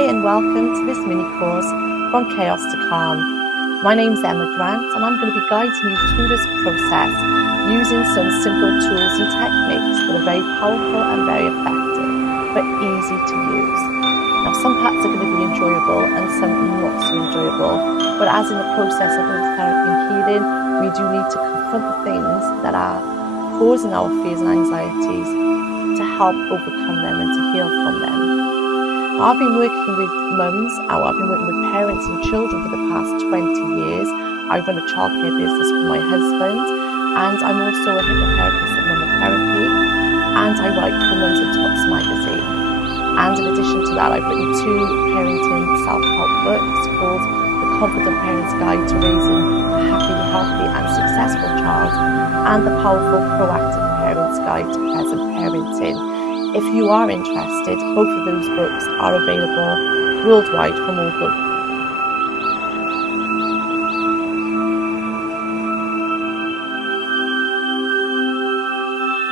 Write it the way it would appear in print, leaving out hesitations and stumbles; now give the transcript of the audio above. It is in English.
Hi and welcome to this mini course From Chaos to Calm. My name's Emma Grant and I'm going to be guiding you through this process using some simple tools and techniques that are very powerful and very effective, but easy to use. Now some parts are going to be enjoyable and some not so enjoyable, but as in the process of therapy and healing, we do need to confront the things that are causing our fears and anxieties to help overcome them and to heal from them. I've been working with mums, I've been working with parents and children for the past 20 years. I run a childcare business with my husband, and I'm also a hypnotherapist at Mumatherapy, and I write for Mums and Tots magazine. And in addition to that, I've written 2 parenting self-help books called The Confident Parent's Guide to Raising a Happy, Healthy and Successful Child, and The Powerful Proactive Parent's Guide to Present Parenting. If you are interested, both of those books are available worldwide from all good